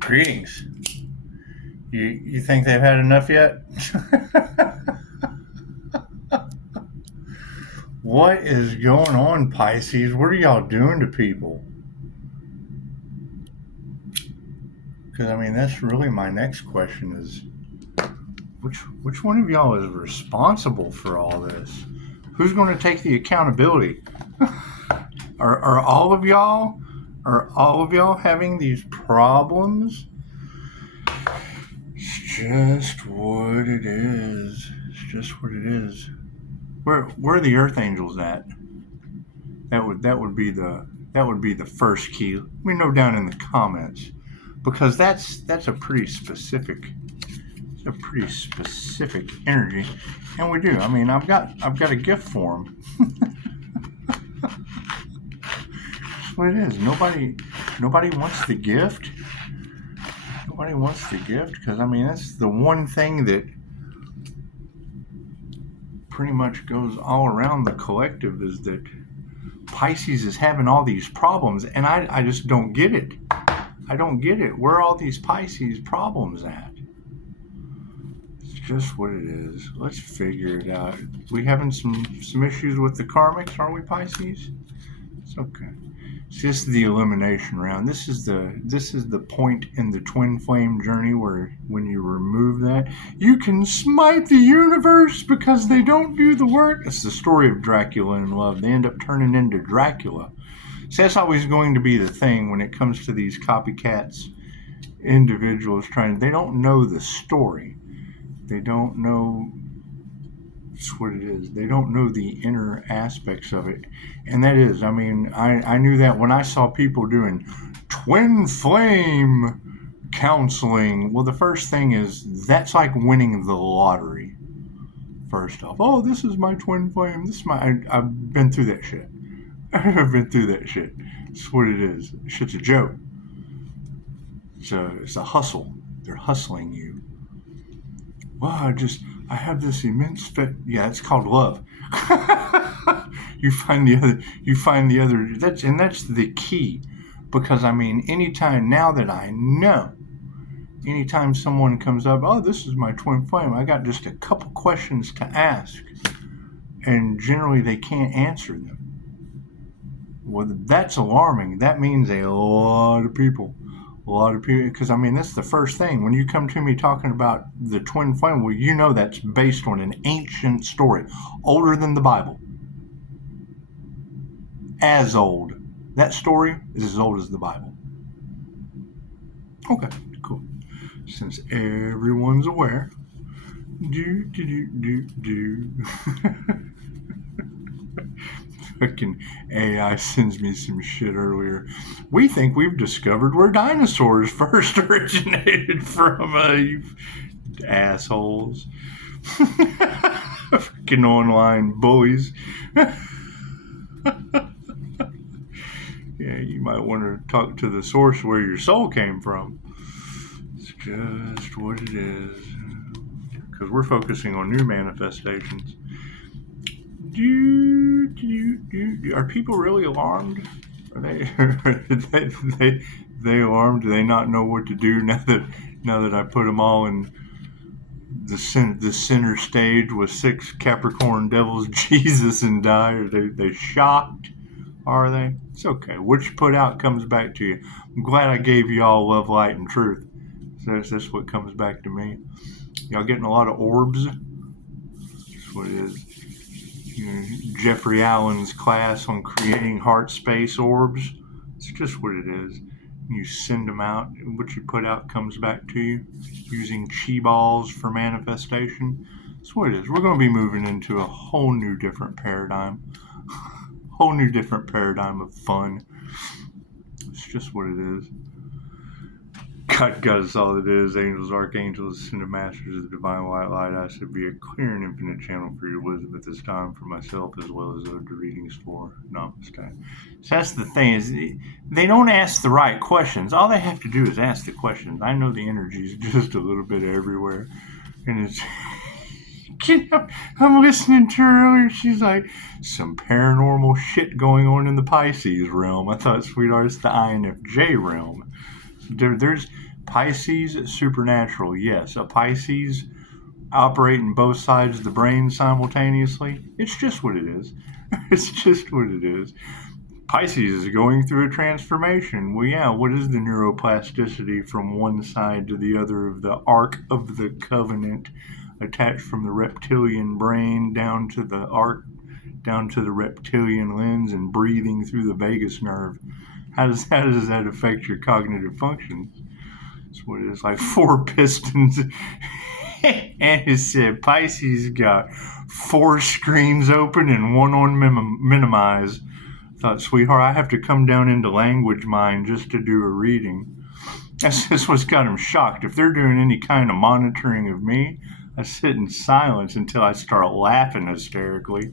Greetings. You think they've had enough yet? What is going on, Pisces? What are y'all doing to people? Because I mean, that's really my next question: is which one of y'all is responsible for all this? Who's going to take the accountability? Are all of y'all? Are all of y'all having these problems? It's just what it is. It's just what it is. Where are the Earth Angels at? That would be the first key. Let me know down in the comments, because that's a pretty specific energy, and we do. I mean, I've got a gift for them. That's what it is. Nobody wants the gift. Nobody wants the gift, because I mean, that's the one thing that pretty much goes all around the collective, is that Pisces is having all these problems, and I just don't get it. I don't get it. Where are all these Pisces problems at? It's just what it is. Let's figure it out. We having some issues with the karmics, are we, Pisces? It's okay. It's just the elimination round. This is the point in the twin flame journey where when you remove that, you can smite the universe because they don't do the work. It's the story of Dracula in love. They end up turning into Dracula. So that's always going to be the thing when it comes to these copycats, individuals they don't know the story. They don't know. It's what it is. They don't know the inner aspects of it. And that is, I mean, I knew that when I saw people doing twin flame counseling. Well, the first thing is, that's like winning the lottery. First off, oh, this is my twin flame. I've been through that shit. I've been through that shit. It's what it is. Shit's a joke. It's a hustle. They're hustling you. Well, I have this immense fit. Yeah, it's called love. You find the other. That's the key, because I mean, anytime someone comes up, oh, this is my twin flame, I got just a couple questions to ask, and generally they can't answer them. Well, that's alarming. That means a lot of people, because I mean, that's the first thing. When you come to me talking about the twin flame, well, you know that's based on an ancient story, older than the Bible. As old. That story is as old as the Bible. Okay, cool. Since everyone's aware. Fucking AI sends me some shit earlier. We think we've discovered where dinosaurs first originated from, you assholes. Fucking online bullies. Yeah, you might want to talk to the source where your soul came from. It's just what it is. Because we're focusing on new manifestations. Are people really alarmed? Are they alarmed? Do they not know what to do now that I put them all in the center stage with 6 Capricorn devils, Jesus and die? Are they shocked? Are they? It's okay. What you put out comes back to you. I'm glad I gave you all love, light, and truth. So that's what comes back to me. Y'all getting a lot of orbs? That's what it is. Jeffrey Allen's class on creating heart space orbs. It's just what it is. You send them out, and what you put out comes back to you, using chi balls for manifestation. That's what it is. We're going to be moving into a whole new different paradigm. Whole new different paradigm of fun. It's just what it is. God got us all it is. Angels, archangels, ascended masters of the divine white light. I should be a clear and infinite channel for your wisdom at this time, for myself as well as other readings for Namaste. So that's the thing, is they don't ask the right questions. All they have to do is ask the questions. I know the energy is just a little bit everywhere, and it's. I'm listening to her earlier. She's like, some paranormal shit going on in the Pisces realm. I thought, sweetheart, it's the INFJ realm. There's Pisces, supernatural. Yes, a Pisces operating both sides of the brain simultaneously. It's just what it is. It's just what it is. Pisces is going through a transformation. Well, yeah, what is the neuroplasticity from one side to the other of the Ark of the Covenant, attached from the reptilian brain down to the arc, down to the reptilian lens, and breathing through the vagus nerve? How does that affect your cognitive functions? That's what it is, like 4 pistons. And it said Pisces got 4 screens open and 1 on minimize. Thought, sweetheart, I have to come down into language mind just to do a reading. That's just what's got them shocked. If they're doing any kind of monitoring of me, I sit in silence until I start laughing hysterically.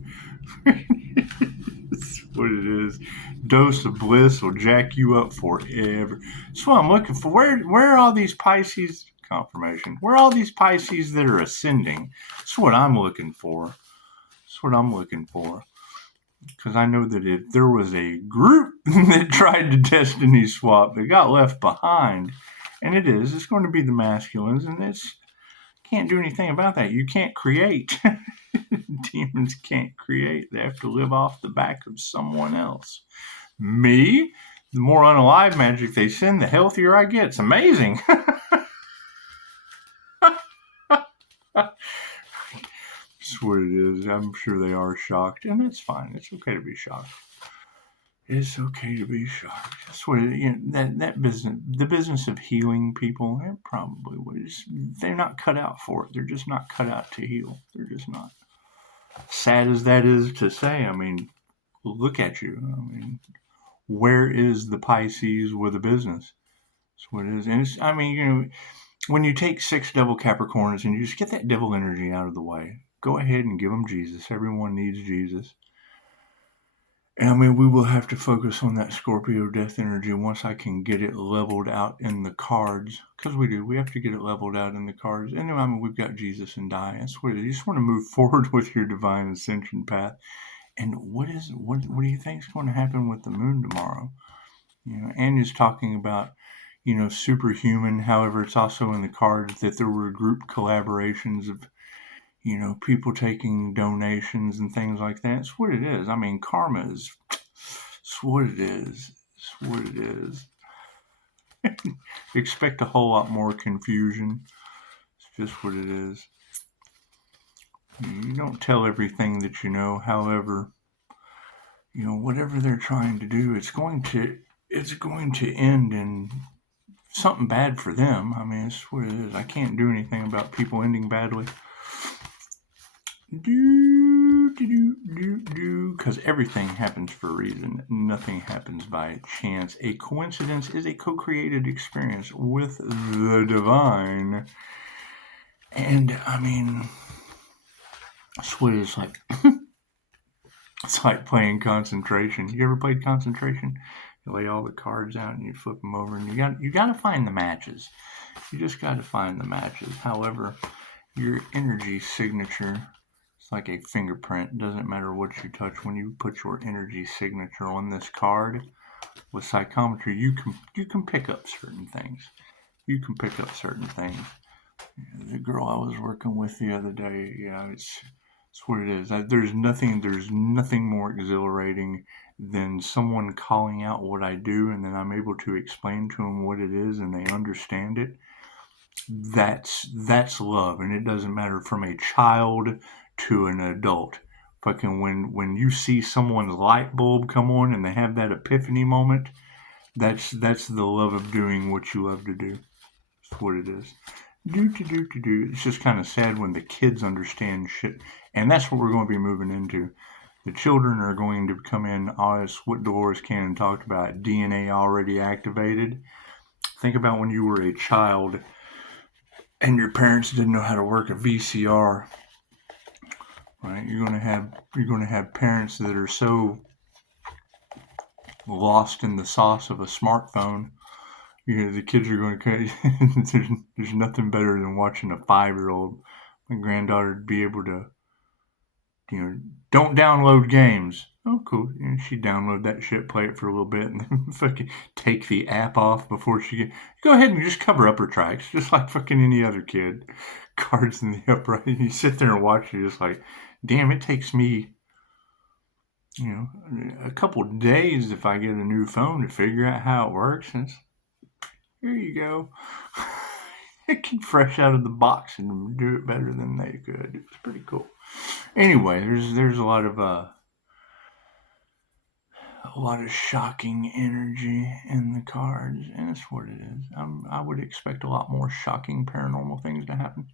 That's what it is. Dose of bliss will jack you up forever. That's what I'm looking for. Where are all these Pisces confirmation? Where are all these Pisces that are ascending? That's what I'm looking for. That's what I'm looking for. Because I know that if there was a group that tried to destiny swap, they got left behind. And it's going to be the masculines, and can't do anything about that. You can't create. Demons can't create. They have to live off the back of someone else. Me, the more unalive magic they send, the healthier I get. It's amazing. That's what it is. I'm sure they are shocked, and that's fine. It's okay to be shocked. It's okay to be shocked. That's what that business, the business of healing people, it probably was. They're not cut out for it. They're just not cut out to heal. They're just not. Sad as that is to say, I mean, look at you. I mean, where is the Pisces with the business? That's what it is. And it's, I mean, when you take 6 devil Capricorns and you just get that devil energy out of the way, go ahead and give them Jesus. Everyone needs Jesus. And I mean, we will have to focus on that Scorpio death energy once I can get it leveled out in the cards. Because we do. We have to get it leveled out in the cards. And I mean, we've got Jesus and Di. That's what it is. You just want to move forward with your divine ascension path. And what do you think is going to happen with the moon tomorrow? Anya's talking about, superhuman. However, it's also in the cards that there were group collaborations of, people taking donations and things like that. It's what it is. I mean, karma is, it's what it is. It's what it is. Expect a whole lot more confusion. It's just what it is. You don't tell everything that you know. However, whatever they're trying to do, it's going to end in something bad for them. I mean, it's what it is. I can't do anything about people ending badly. Because everything happens for a reason. Nothing happens by chance. A coincidence is a co-created experience with the divine. And I mean, that's what it's like. It's like playing concentration. You ever played concentration? You lay all the cards out and you flip them over, and you got to find the matches. You just got to find the matches. However, your energy signature, it's like a fingerprint. It doesn't matter what you touch. When you put your energy signature on this card with psychometry, you can pick up certain things. You can pick up certain things. The girl I was working with the other day, it's what it is. There's nothing more exhilarating than someone calling out what I do, and then I'm able to explain to them what it is, and they understand it. That's love, and it doesn't matter from a child to an adult. Fucking when you see someone's light bulb come on and they have that epiphany moment, that's the love of doing what you love to do. That's what it is. It's just kind of sad when the kids understand shit, and that's what we're going to be moving into. The children are going to come in as what Dolores Cannon talked about, DNA already activated. Think about when you were a child and your parents didn't know how to work a VCR. Right? You're going to have parents that are so lost in the sauce of a smartphone. The kids are going to. There's nothing better than watching a 5-year-old. My granddaughter to be able to don't download games. Oh, cool. She'd download that shit, play it for a little bit, and then fucking take the app off before she go ahead and just cover up her tracks, just like fucking any other kid. Cards in the upright. And you sit there and watch it, just like, damn, it takes me, a couple days if I get a new phone to figure out how it works. And here you go. It came fresh out of the box and do it better than they could. It's pretty cool. Anyway, there's a lot of shocking energy in the cards, and it's what it is. I would expect a lot more shocking paranormal things to happen.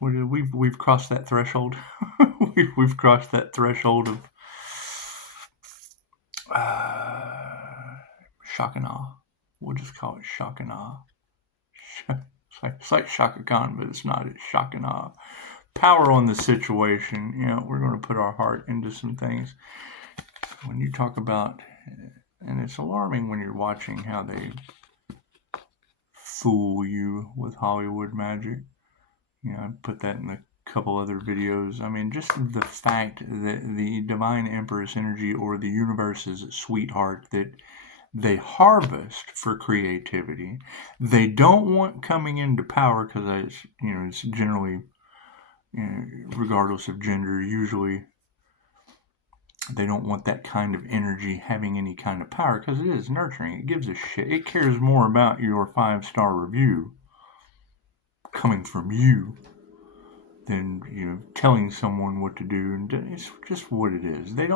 We've crossed that threshold. we've crossed that threshold of shock and awe. We'll just call it shock and awe. It's like Shaka Khan, but it's not. It's shock and awe. Power on the situation. We're going to put our heart into some things. When you talk about, and it's alarming when you're watching how they fool you with Hollywood magic. I put that in a couple other videos. I mean, just the fact that the Divine Empress energy, or the universe's sweetheart, that they harvest for creativity, they don't want coming into power, because it's generally, regardless of gender, usually they don't want that kind of energy having any kind of power, because it is nurturing. It gives a shit. It cares more about your 5-star review coming from you than telling someone what to do. And it's just what it is. They're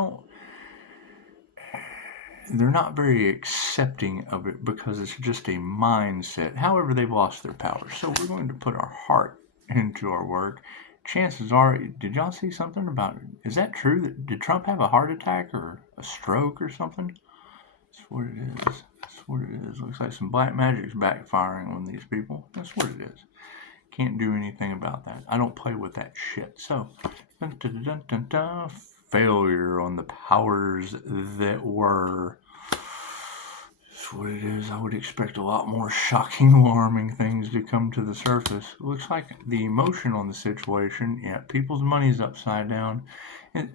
not very accepting of it, because it's just a mindset. However, they've lost their power. So we're going to put our heart into our work. Chances are, did y'all see something about it? Is that true? Did Trump have a heart attack or a stroke or something? That's what it is. That's what it is. Looks like some black magic's backfiring on these people. That's what it is. Can't do anything about that. I don't play with that shit. So, failure on the powers that were. That's what it is. I would expect a lot more shocking, alarming things to come to the surface. It looks like the emotion on the situation. Yeah, people's money's upside down. Are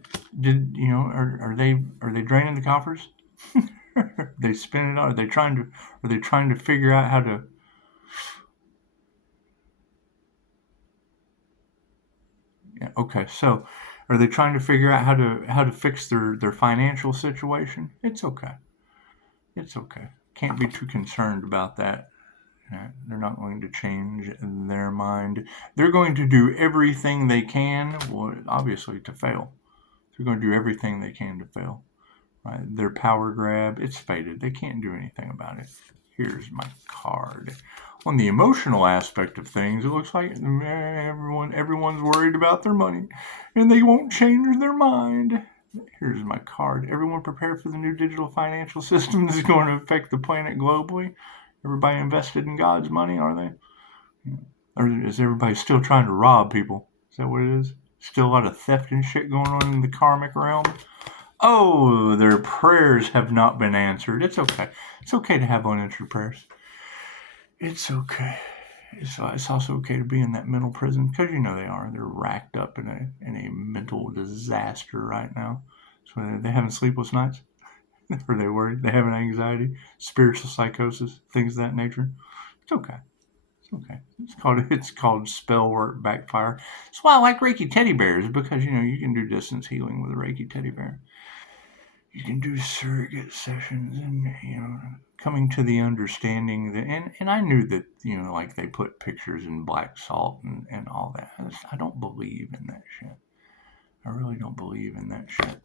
they draining the coffers? They spin it out. Are they trying to figure out how to? Yeah, okay, so are they trying to figure out how to fix their financial situation? It's okay. It's okay. Can't be too concerned about that. They're not going to change their mind. They're going to do everything they can, well, obviously, to fail. They're going to do everything they can to fail. Right? Their power grab, it's faded. They can't do anything about it. Here's my card. On the emotional aspect of things, it looks like everyone's worried about their money, and they won't change their mind. Here's my card. Everyone prepare for the new digital financial system that's going to affect the planet globally. Everybody invested in God's money, are they? Or is everybody still trying to rob people? Is that what it is? Still a lot of theft and shit going on in the karmic realm? Oh, their prayers have not been answered. It's okay. It's okay to have unanswered prayers. It's okay. It's also okay to be in that mental prison, because they are. They're racked up in a mental disaster right now. So they're having sleepless nights. Are they worried? They having anxiety, spiritual psychosis, things of that nature. It's okay. It's okay. It's called spell work backfire. That's why I like Reiki teddy bears, because you can do distance healing with a Reiki teddy bear. You can do surrogate sessions, and coming to the understanding that, and I knew that like they put pictures in black salt and all that. I don't believe in that shit. I really don't believe in that shit.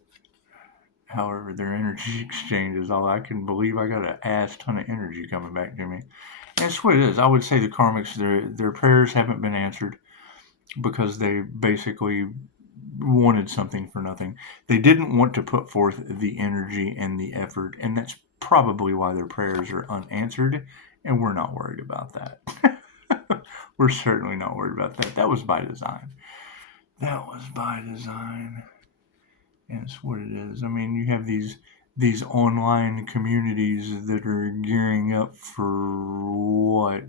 However, their energy exchange is all I can believe. I got an ass ton of energy coming back to me. And that's what it is. I would say the karmics, their prayers haven't been answered, because they basically wanted something for nothing. They didn't want to put forth the energy and the effort, and that's probably why their prayers are unanswered, and we're not worried about that. We're certainly not worried about that. That was by design. That was by design. And it's what it is. I mean, you have these online communities that are gearing up for what?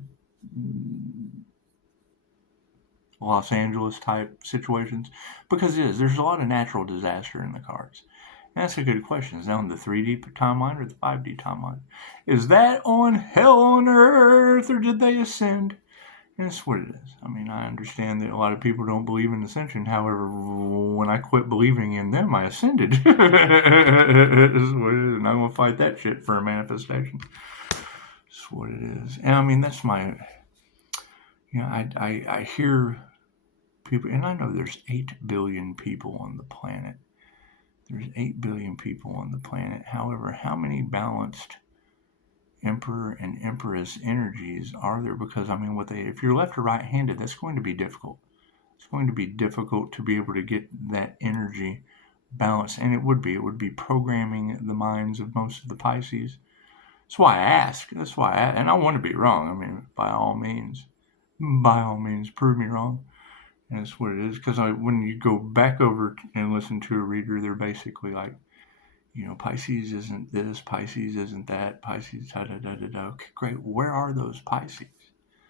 Los Angeles type situations, because there's a lot of natural disaster in the cards. And that's a good question. Is that on the 3D timeline or the 5D timeline? Is that on hell on earth, or did they ascend? And that's what it is. I mean, I understand that a lot of people don't believe in ascension. However, when I quit believing in them, I ascended. That's what it is. And I'm going to fight that shit for a manifestation. That's what it is. And I mean, that's my... I hear people, and I know there's 8 billion people on the planet. There's 8 billion people on the planet. However, how many balanced Emperor and Empress energies are there? Because, I mean, if you're left or right-handed, that's going to be difficult. It's going to be difficult to be able to get that energy balanced, and it would be programming the minds of most of the Pisces. That's why I ask. And I want to be wrong. I mean, by all means, prove me wrong. And that's what it is. Because when you go back over and listen to a reader, they're basically like, Pisces isn't this, Pisces isn't that, Pisces da-da-da-da-da. Okay, great. Where are those Pisces?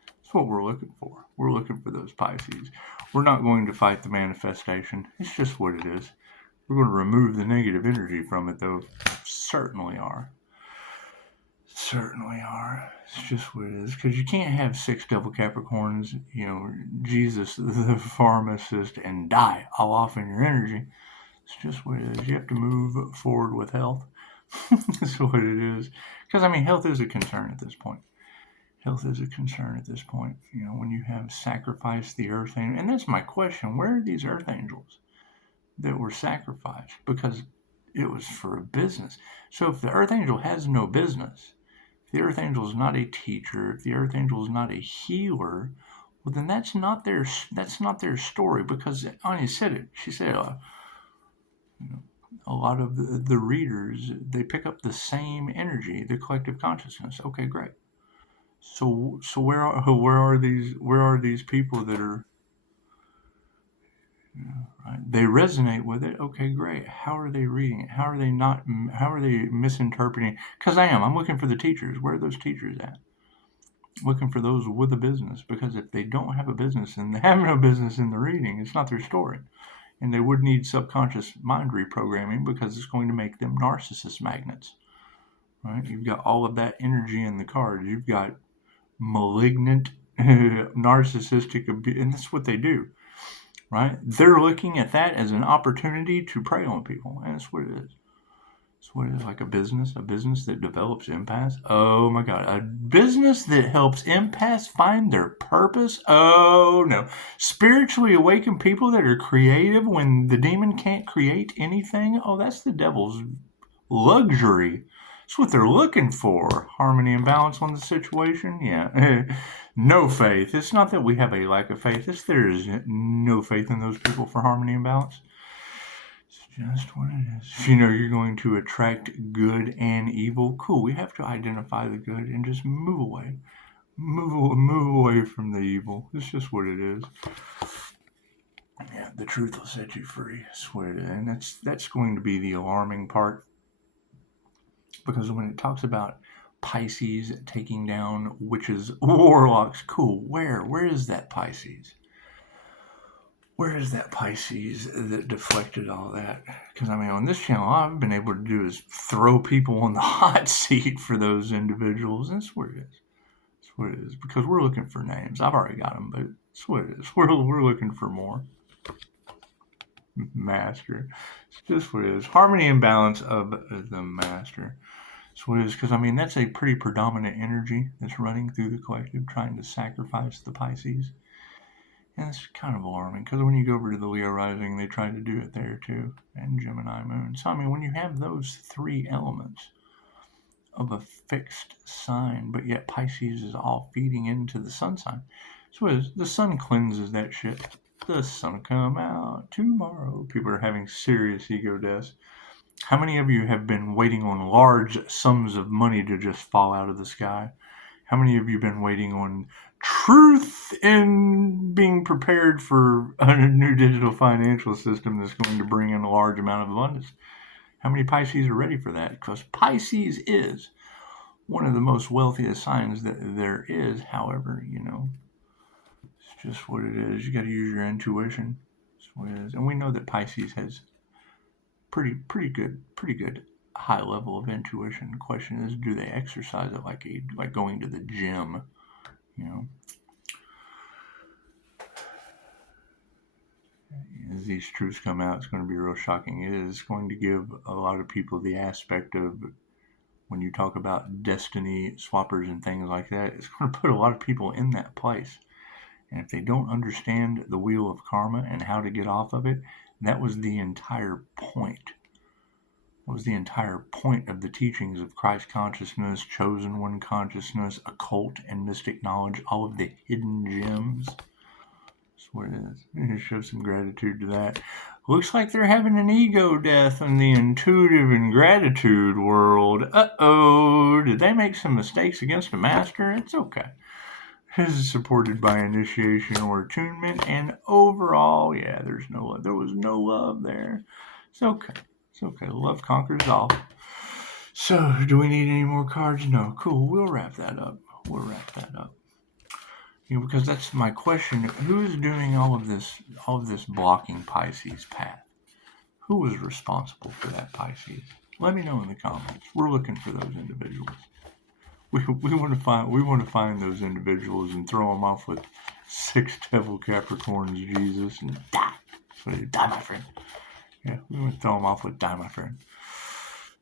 That's what we're looking for. We're looking for those Pisces. We're not going to fight the manifestation. It's just what it is. We're going to remove the negative energy from it, though. Certainly are. Certainly are. It's just what it is. Because you can't have 6 double Capricorns, Jesus, the pharmacist, and die all off in your energy. It's just what it is. You have to move forward with health. That's what it is. Because, I mean, health is a concern at this point. Health is a concern at this point. When you have sacrificed the earth angel. And that's my question. Where are these earth angels that were sacrificed? Because it was for a business. So if the earth angel has no business, if the earth angel is not a teacher, if the earth angel is not a healer, well, then that's not their story. Because Anya said it. She said, a lot of the readers, they pick up the same energy, the collective consciousness. Okay, great. So where are these people that are, right? They resonate with it. Okay, great. How are they reading it? How are they misinterpreting? Because I'm looking for the teachers. Where are those teachers at? Looking for those with a business. Because if they don't have a business and they have no business in the reading, it's not their story. And they would need subconscious mind reprogramming, because it's going to make them narcissist magnets, right? You've got all of that energy in the cards. You've got malignant, narcissistic abuse, and that's what they do, right? They're looking at that as an opportunity to prey on people, and that's what it is. It's what it is, like a business that develops empaths. Oh my God, a business that helps empaths find their purpose. Oh no, spiritually awakened people that are creative when the demon can't create anything. Oh, that's the devil's luxury. That's what they're looking for. Harmony and balance on the situation. Yeah. No faith. It's not that we have a lack of faith. It's there is no faith in those people for harmony and balance. Just what it is. If you're going to attract good and evil, cool. We have to identify the good and just move away. Move away from the evil. It's just what it is. Yeah, the truth will set you free. That's what it is. And that's going to be the alarming part. Because when it talks about Pisces taking down witches, warlocks, cool. Where is that Pisces? Where is that Pisces that deflected all that? Because, on this channel, all I've been able to do is throw people on the hot seat for those individuals. That's what it is. That's what it is. Because we're looking for names. I've already got them, but that's what it is. We're looking for more. Master. It's just what it is. Harmony and balance of the master. That's what it is. Because, that's a pretty predominant energy that's running through the collective, trying to sacrifice the Pisces. And it's kind of alarming, because when you go over to the Leo rising, they try to do it there too, and Gemini moon. So, when you have those 3 elements of a fixed sign, but yet Pisces is all feeding into the sun sign. So the sun cleanses that shit. The sun will come out tomorrow. People are having serious ego deaths. How many of you have been waiting on large sums of money to just fall out of the sky? How many of you have been waiting on truth and being prepared for a new digital financial system that's going to bring in a large amount of abundance? How many Pisces are ready for that? Because Pisces is one of the most wealthiest signs that there is. However, it's just what it is. You got to use your intuition. That's what it is. And we know that Pisces has pretty good high level of intuition. The question is, do they exercise it like going to the gym? You know, as these truths come out, it's going to be real shocking. It is going to give a lot of people the aspect of, when you talk about destiny swappers and things like that, it's going to put a lot of people in that place. And if they don't understand the wheel of karma and how to get off of it, that was the entire point. It was the entire point of the teachings of Christ consciousness, chosen one consciousness, occult and mystic knowledge, all of the hidden gems. That's what it is. You show some gratitude to that. Looks like they're having an ego death in the intuitive and gratitude world. Uh-oh. Did they make some mistakes against a master? It's okay. This is supported by initiation or attunement, and overall, yeah, there was no love there. It's okay. It's okay. Love conquers all. So, do we need any more cards? No. Cool. We'll wrap that up. You know, because that's my question. Who is doing all of this blocking Pisces path? Who was responsible for that, Pisces? Let me know in the comments. We're looking for those individuals. We want to find those individuals and throw them off with 6 Devil Capricorns, Jesus, and die. So die, my friend. Yeah, we want to throw them off with die, my friend.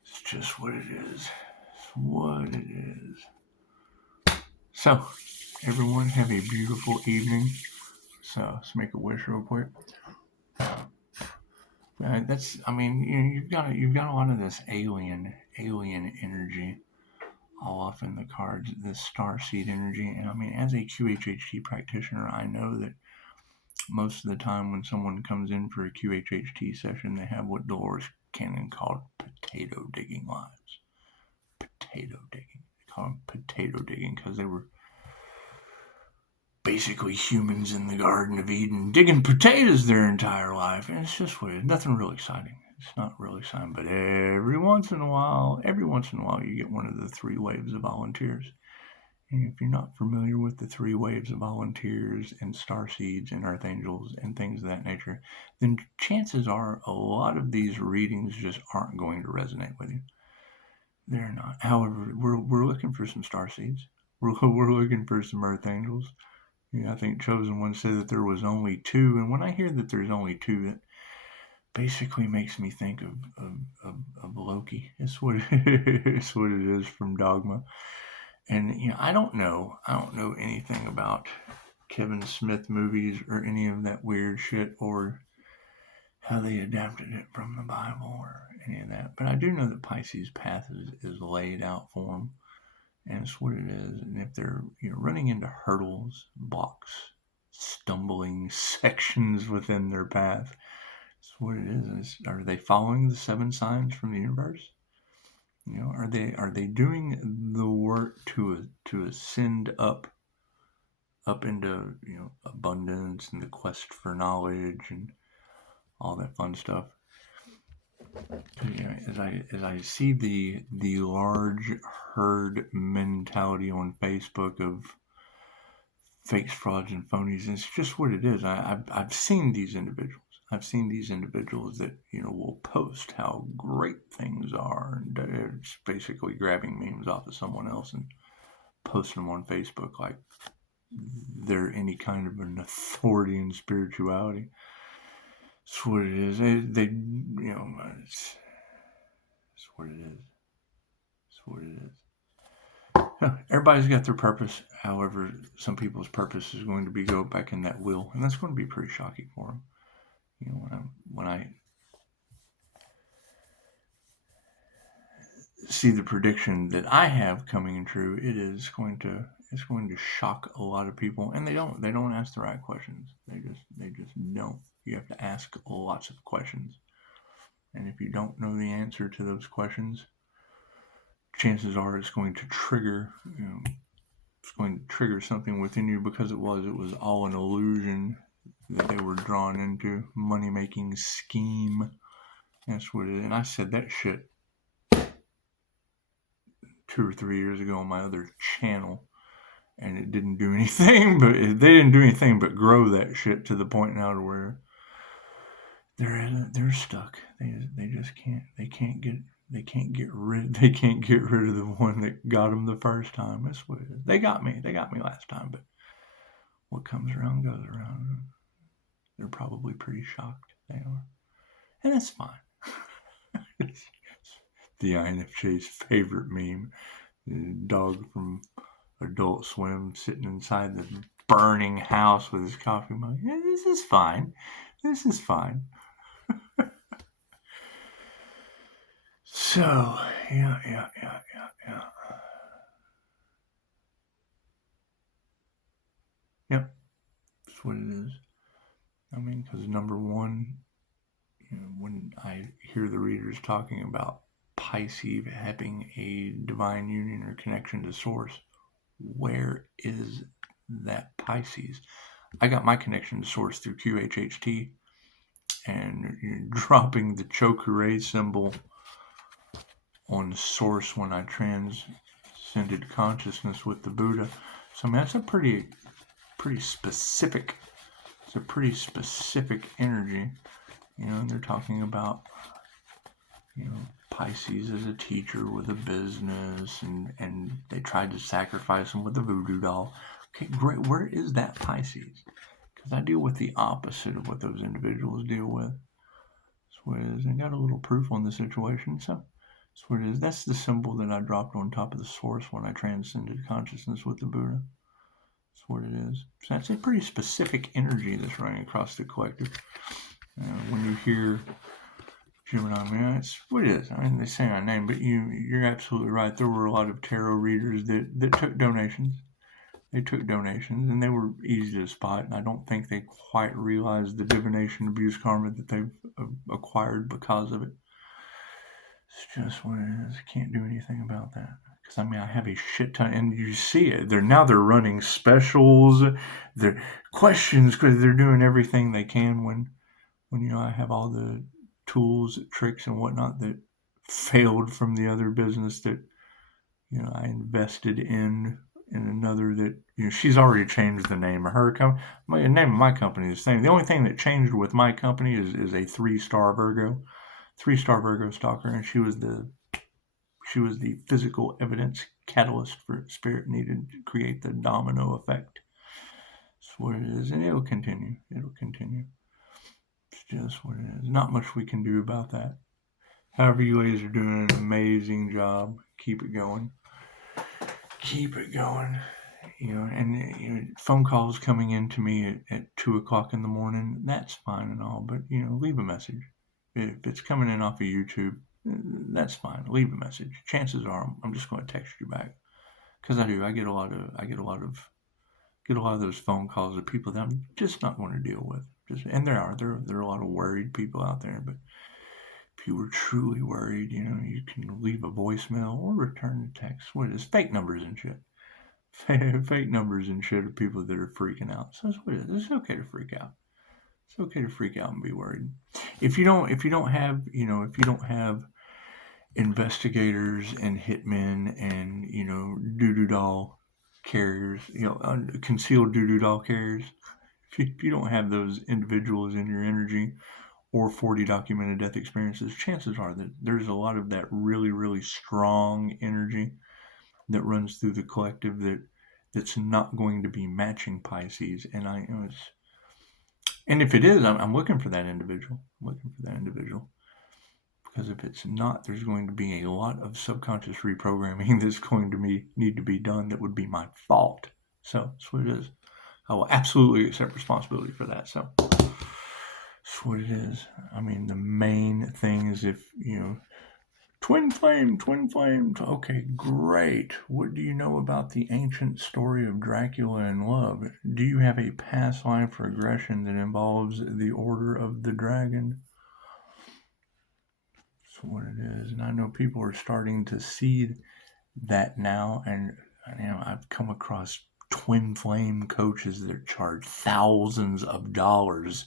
It's just what it is. It's what it is. So, everyone, have a beautiful evening. So, let's make a wish real quick. You've got a lot of this alien energy all off in the cards, this starseed energy. And I mean, as a QHHT practitioner, I know that most of the time when someone comes in for a QHHT session, they have what Dolores Cannon called potato digging lives. Potato digging. They call them potato digging because they were basically humans in the Garden of Eden digging potatoes their entire life. And it's just weird. Nothing really exciting. It's not really exciting, but every once in a while, you get one of the 3 waves of volunteers. And if you're not familiar with the 3 waves of volunteers and starseeds and earth angels and things of that nature, then chances are a lot of these readings just aren't going to resonate with you. They're not. However, we're looking for some starseeds. We're looking for some earth angels. Yeah, I think Chosen One said that there was only 2, and when I hear that there's only 2, that basically makes me think of Loki. It's what it is from Dogma. And you know, I don't know anything about Kevin Smith movies or any of that weird shit, or how they adapted it from the Bible or any of that. But I do know that Pisces' path is laid out for them, and it's what it is. And if they're running into hurdles, blocks, stumbling sections within their path, it's what it is. Are they following the 7 signs from the universe? Are they doing the work to ascend up into abundance and the quest for knowledge and all that fun stuff? As I see the large herd mentality on Facebook of fakes, frauds, and phonies, it's just what it is. I've seen these individuals. I've seen these individuals that will post how great things are, and it's basically grabbing memes off of someone else and posting them on Facebook like they're any kind of an authority in spirituality. It's what it is. It's what it is. It's what it is. Everybody's got their purpose. However, some people's purpose is going to be go back in that wheel, and that's going to be pretty shocking for them. When I see the prediction that I have coming in true, it's going to shock a lot of people, and they don't ask the right questions. They just don't. You have to ask lots of questions, and if you don't know the answer to those questions, chances are it's going to trigger something within you, because it was all an illusion that they were drawn into, money-making scheme. That's what it is. And I said that shit 2 or 3 years ago on my other channel, and it didn't do anything. But they didn't do anything but grow that shit to the point now to where they're stuck. They just can't. They can't get rid of the one that got them the first time. That's what it is. They got me last time, but what comes around goes around. They're probably pretty shocked. They are, and that's fine. It's the INFJ's favorite meme: the dog from Adult Swim sitting inside the burning house with his coffee mug. Yeah, this is fine. This is fine. So, yeah. Yep, that's what it is. I mean, because number one, when I hear the readers talking about Pisces having a divine union or connection to Source, where is that Pisces? I got my connection to Source through QHHT, and dropping the Chokurei symbol on Source when I transcended consciousness with the Buddha. So I mean, that's a pretty specific. It's a pretty specific energy, and they're talking about, Pisces as a teacher with a business, and they tried to sacrifice him with a voodoo doll. Okay, great. Where is that Pisces? Because I deal with the opposite of what those individuals deal with. That's what it is. I got a little proof on the situation, so that's what it is. That's the symbol that I dropped on top of the Source when I transcended consciousness with the Buddha. That's what it is. So that's a pretty specific energy that's running across the collective. When you hear Gemini, man, it's what it is. I mean, they say my name, but you're absolutely right. There were a lot of tarot readers that took donations. They took donations, and they were easy to spot. And I don't think they quite realized the divination abuse karma that they've acquired because of it. It's just what it is. Can't do anything about that. Because, I mean, I have a shit ton, and you see it. They're running specials. They're questions because they're doing everything they can when I have all the tools, tricks, and whatnot that failed from the other business that, I invested in another that, she's already changed the name of her company. The name of my company is the same. The only thing that changed with my company is a 3-star Virgo. 3-star Virgo stalker, and she was the physical evidence catalyst for spirit needed to create the domino effect. That's what it is, and it'll continue. It's just what it is. Not much we can do about that. However, you ladies are doing an amazing job. Keep it going. And phone calls coming in to me at 2 o'clock in the morning, that's fine and all, but leave a message. If it's coming in off of YouTube, that's fine. Leave a message. Chances are I'm just going to text you back, because I do. I get a lot of those phone calls of people that I'm just not going to deal with. And there are a lot of worried people out there, but if you were truly worried, you can leave a voicemail or return a text. What is fake numbers and shit? Fake numbers and shit of people that are freaking out. So that's what it is. It's okay to freak out. It's okay to freak out and be worried. If you don't have investigators and hitmen and doo-doo doll carriers, concealed doo-doo doll carriers, if you don't have those individuals in your energy or 40 documented death experiences, chances are that there's a lot of that really, really strong energy that runs through the collective that's not going to be matching Pisces. And if it is, I'm looking for that individual. Because if it's not, there's going to be a lot of subconscious reprogramming that's going to need to be done that would be my fault. So that's what it is. I will absolutely accept responsibility for that. So that's what it is. I mean, the main thing is if, twin flame. Okay, great. What do you know about the ancient story of Dracula and love? Do you have a past life regression that involves the Order of the Dragon? That's what it is. And I know people are starting to see that now. And I've come across twin flame coaches that charge thousands of dollars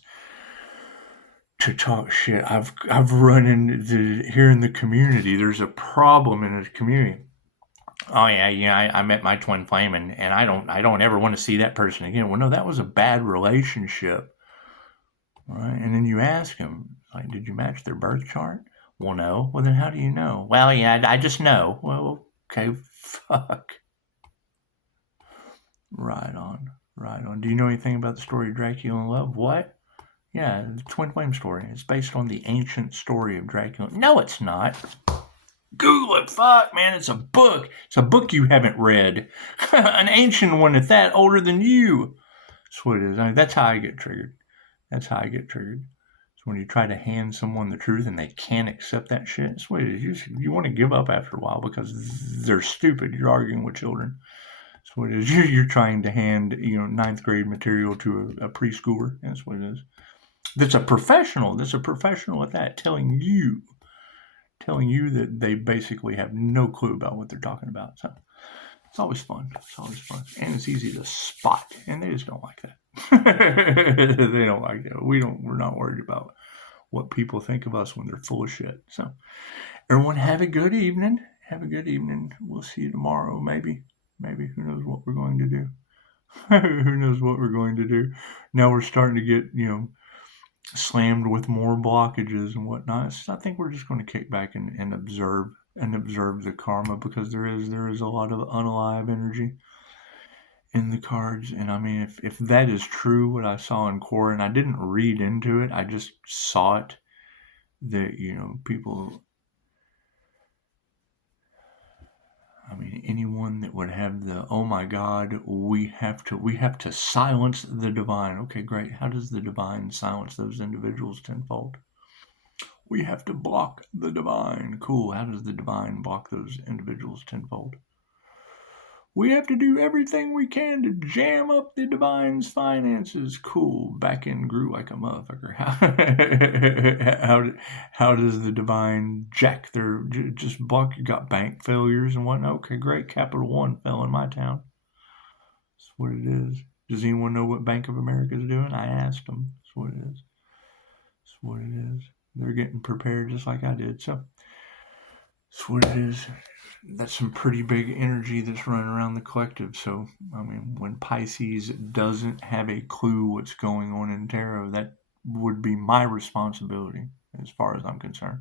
to talk shit. I've run into here in the community. There's a problem in the community. Oh yeah, I met my twin flame, and I don't ever want to see that person again. Well, no, that was a bad relationship, right? And then you ask them, like, did you match their birth chart? Well, no. Well, then how do you know? Well, yeah, I just know. Well, okay, fuck. Right on, right on. Do you know anything about the story of Dracula in Love? What? Yeah, the twin flame story. It's based on the ancient story of Dracula. No, it's not. Google it. Fuck, man, it's a book. It's a book you haven't read. An ancient one at that, older than you. That's what it is. I mean, that's how I get triggered. That's how I get triggered. So when you try to hand someone the truth and they can't accept that shit, that's what it is. You want to give up after a while because they're stupid. You're arguing with children. That's what it is. You're trying to hand ninth grade material to a preschooler. That's what it is. That's a professional. That's a professional at that, telling you that they basically have no clue about what they're talking about. So it's always fun. It's always fun. And it's easy to spot. And they just don't like that. They don't like that. We're not worried about what people think of us when they're full of shit. So everyone have a good evening. Have a good evening. We'll see you tomorrow, maybe. Maybe. Who knows what we're going to do? Who knows what we're going to do? Now we're starting to get, slammed with more blockages and whatnot. So I think we're just going to kick back and observe the karma, because there is a lot of unalive energy in the cards. And I mean, if that is true, what I saw in core, and I didn't read into it, I just saw it, that people, I mean, anyone that would have the, oh my God, we have to silence the divine. Okay, great. How does the divine silence those individuals tenfold? We have to block the divine. Cool. How does the divine block those individuals tenfold? We have to do everything we can to jam up the divine's finances. Cool. Back end grew like a motherfucker. How does the divine jack their, just block? You got bank failures and whatnot. Okay, great. Capital One fell in my town. That's what it is. Does anyone know what Bank of America is doing? I asked them. That's what it is. That's what it is. They're getting prepared just like I did. So that's what it is. That's some pretty big energy that's running around the collective. So, I mean, when Pisces doesn't have a clue what's going on in tarot, that would be my responsibility as far as I'm concerned.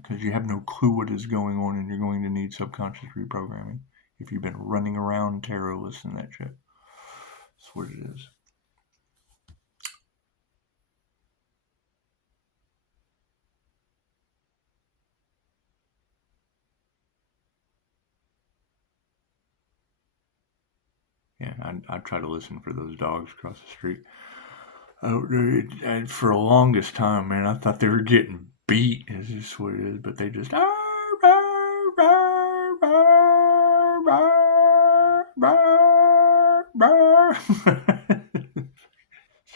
Because you have no clue what is going on, and you're going to need subconscious reprogramming if you've been running around tarot listening to that shit. That's what it is. Yeah, I try to listen for those dogs across the street. And for the longest time, man, I thought they were getting beat. It's just what it is, but they just. It's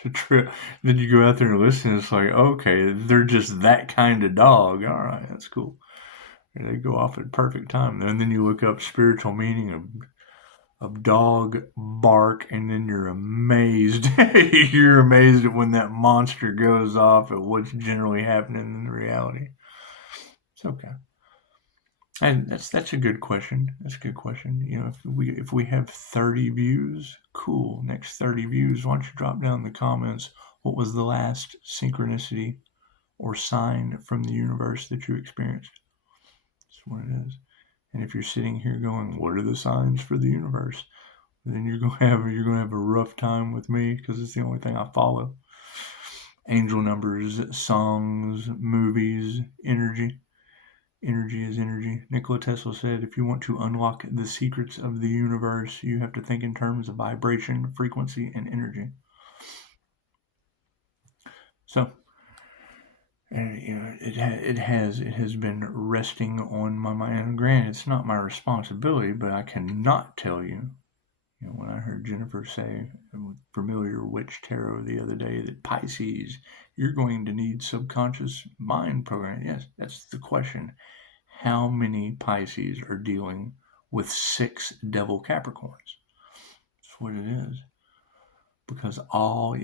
a trip. Then you go out there and listen. It's like, okay, they're just that kind of dog. All right, that's cool. And they go off at perfect time. And then you look up spiritual meaning of dog bark, and then you're amazed. You're amazed at when that monster goes off at what's generally happening in reality. It's okay. And that's a good question. That's a good question. If we have 30 views, cool. Next 30 views, why don't you drop down in the comments what was the last synchronicity or sign from the universe that you experienced? That's what it is. And if you're sitting here going, what are the signs for the universe? Then you're gonna have a rough time with me, because it's the only thing I follow. Angel numbers, songs, movies, energy. Energy is energy. Nikola Tesla said, if you want to unlock the secrets of the universe, you have to think in terms of vibration, frequency, and energy. So, it has been resting on my mind. And granted, it's not my responsibility, but I cannot tell you. When I heard Jennifer say with Familiar Witch Tarot the other day that Pisces, you're going to need subconscious mind programming. Yes, that's the question. How many Pisces are dealing with 6 Devil Capricorns? That's what it is. Because all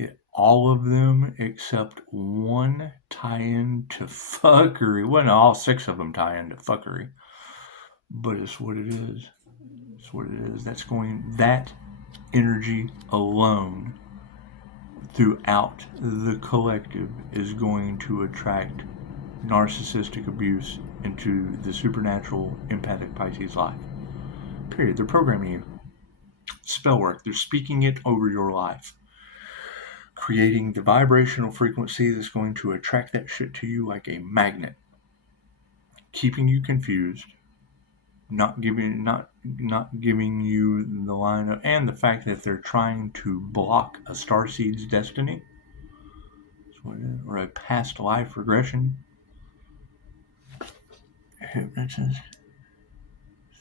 of them except one tie into fuckery. Well, no, all 6 of them tie into fuckery. But it's what it is. It's what it is. That energy alone throughout the collective is going to attract narcissistic abuse into the supernatural empathic Pisces life. Period. They're programming you. Spell work. They're speaking it over your life. Creating the vibrational frequency that's going to attract that shit to you like a magnet. Keeping you confused. Not giving you the line of, and the fact that they're trying to block a starseed's destiny, or a past life regression. Hypnotist.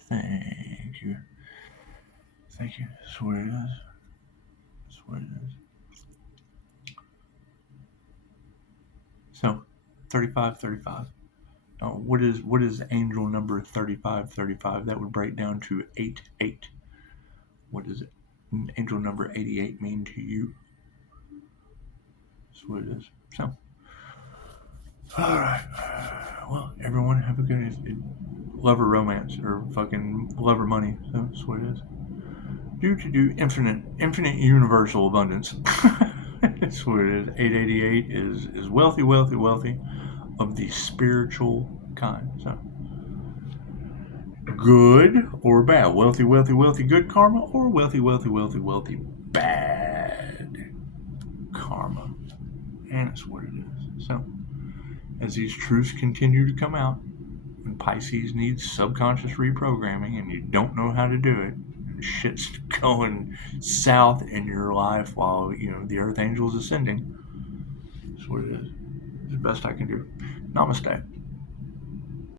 Thank you. That's what it is. So, 3535. What is angel number 3535? That would break down to 88. What does angel number 88 mean to you? That's what it is. So, alright. Well, everyone have a good love or romance or fucking love or money. So that's what it is. Do infinite universal abundance. That's what it is. 888 is wealthy of the spiritual kind. So good or bad. Wealthy good karma, or wealthy bad karma. And it's what it is. So as these truths continue to come out, when Pisces needs subconscious reprogramming and you don't know how to do it, shit's going south in your life while the Earth Angel's ascending. That's what it is. It's the best I can do. Namaste.